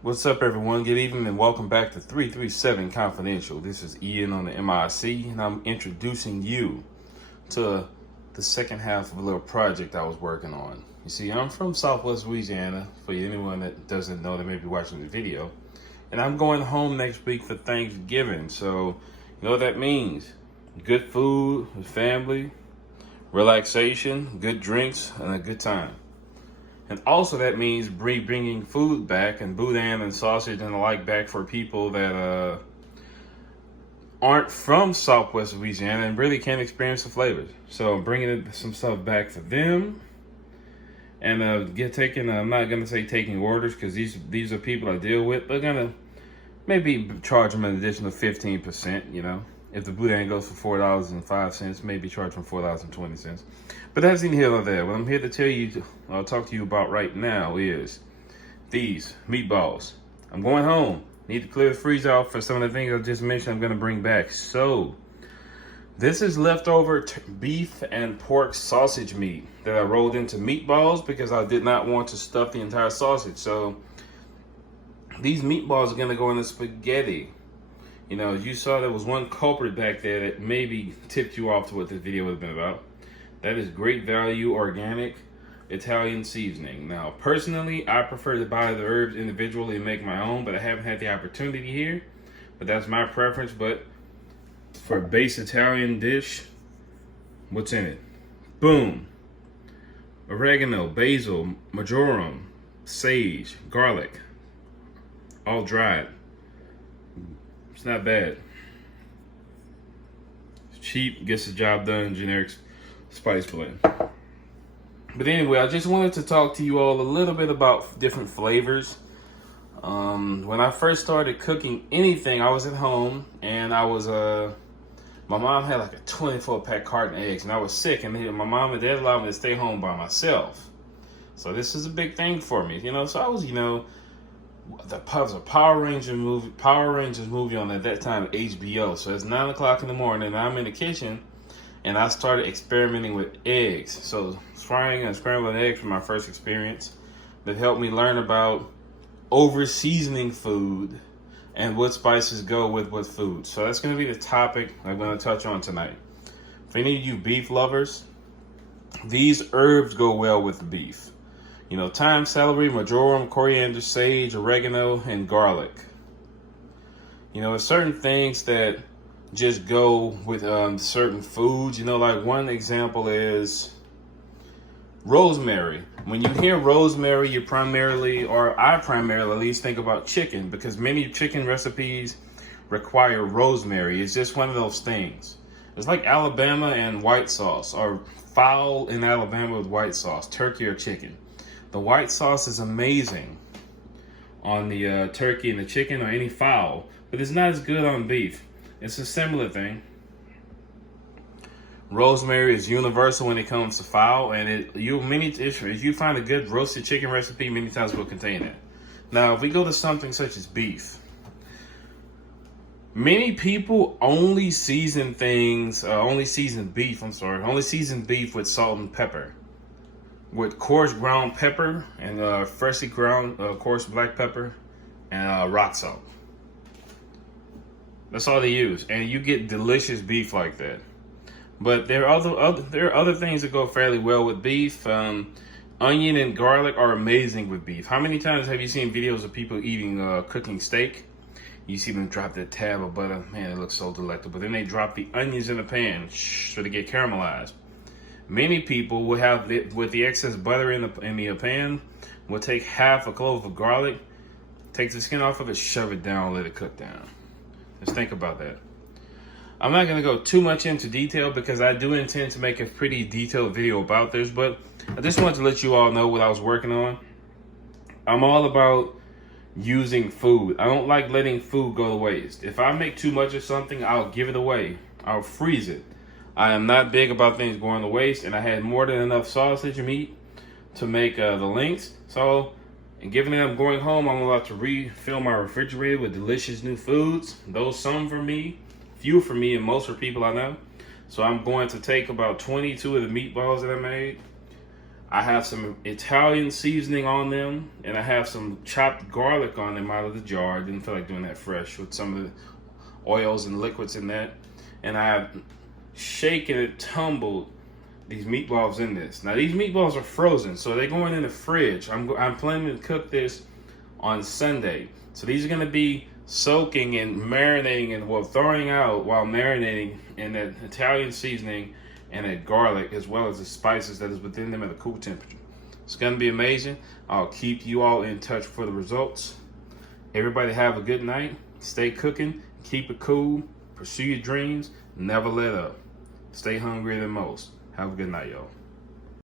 What's up, everyone? Good evening and welcome back to 337 Confidential. This is Ian on the MIC, and I'm introducing you to the second half of a little project I was working on. You see, I'm from Southwest Louisiana, for anyone that doesn't know that may be watching the video, and I'm going home next week for Thanksgiving. So, you know what that means? Good food, family, relaxation, good drinks, and a good time. And also that means bringing food back and boudin and sausage and the like back for people that aren't from Southwest Louisiana and really can't experience the flavors. So I'm bringing some stuff back for them, and I'm not gonna say taking orders because these are people I deal with. They're gonna maybe charge them an additional 15%. You know, if the boudin goes for $4.05, maybe charge them $4.20. But that's in here or there. What I'm here to tell you, I'll talk to you about right now is these meatballs. I'm going home. Need to clear the freezer out for some of the things I just mentioned I'm going to bring back. So, this is leftover beef and pork sausage meat that I rolled into meatballs because I did not want to stuff the entire sausage. So, these meatballs are going to go in the spaghetti. You know, you saw there was one culprit back there that maybe tipped you off to what this video would have been about. That is great value, organic, Italian seasoning. Now, personally, I prefer to buy the herbs individually and make my own, but I haven't had the opportunity here. But that's my preference. But for a base Italian dish, what's in it? Boom. Oregano, basil, marjoram, sage, garlic, all dried. It's not bad. It's cheap, gets the job done, generic spice blend. But anyway, I just wanted to talk to you all a little bit about different flavors. When I first started cooking anything, I was at home and my mom had like a 24-pack carton of eggs, and I was sick, and my mom and dad allowed me to stay home by myself. So this is a big thing for me, you know. So I was, the Power Rangers movie on at that time, HBO. So it's 9 o'clock in the morning, and I'm in the kitchen, and I started experimenting with eggs. So frying and scrambling eggs was my first experience that helped me learn about over-seasoning food and what spices go with what food. So that's going to be the topic I'm going to touch on tonight. For any of you beef lovers, these herbs go well with beef. You know, thyme, celery, marjoram, coriander, sage, oregano, and garlic. You know, there's certain things that just go with certain foods. You know, like one example is rosemary. When you hear rosemary, I primarily at least think about chicken, because many chicken recipes require rosemary. It's just one of those things. It's like Alabama and white sauce, or fowl in Alabama with white sauce, turkey or chicken. The white sauce is amazing on the turkey and the chicken or any fowl, but it's not as good on beef. It's a similar thing. Rosemary is universal when it comes to fowl, and if you find a good roasted chicken recipe, many times will contain it. Now, if we go to something such as beef, many people only season beef with salt and pepper, with coarse ground pepper and freshly ground coarse black pepper and rock salt. That's all they use, and you get delicious beef like that. But there are other things that go fairly well with beef. Onion and garlic are amazing with beef. How many times have you seen videos of people cooking steak? You see them drop that tab of butter. Man, it looks so delectable. Then they drop the onions in the pan so they get caramelized. Many people will have with the excess butter in the pan, will take half a clove of garlic, take the skin off of it, shove it down, let it cook down. Just think about that. I'm not going to go too much into detail because I do intend to make a pretty detailed video about this, but I just wanted to let you all know what I was working on. I'm all about using food. I don't like letting food go to waste. If I make too much of something, I'll give it away. I'll freeze it. I am not big about things going to waste, and I had more than enough sausage meat to make the links. So, and given that I'm going home, I'm about to refill my refrigerator with delicious new foods. Those some for me, few for me, and most for people I know. So I'm going to take about 22 of the meatballs that I made, I have some Italian seasoning on them, and I have some chopped garlic on them out of the jar. I didn't feel like doing that fresh with some of the oils and liquids in that. And I have shaken and tumbled these meatballs in this. Now these meatballs are frozen, so they're going in the fridge. I'm planning to cook this on Sunday. So these are gonna be soaking and marinating and thawing out while marinating in that Italian seasoning and that garlic, as well as the spices that is within them at a cool temperature. It's gonna be amazing. I'll keep you all in touch for the results. Everybody have a good night. Stay cooking, keep it cool, pursue your dreams, never let up. Stay hungrier than most. Have a good night, y'all.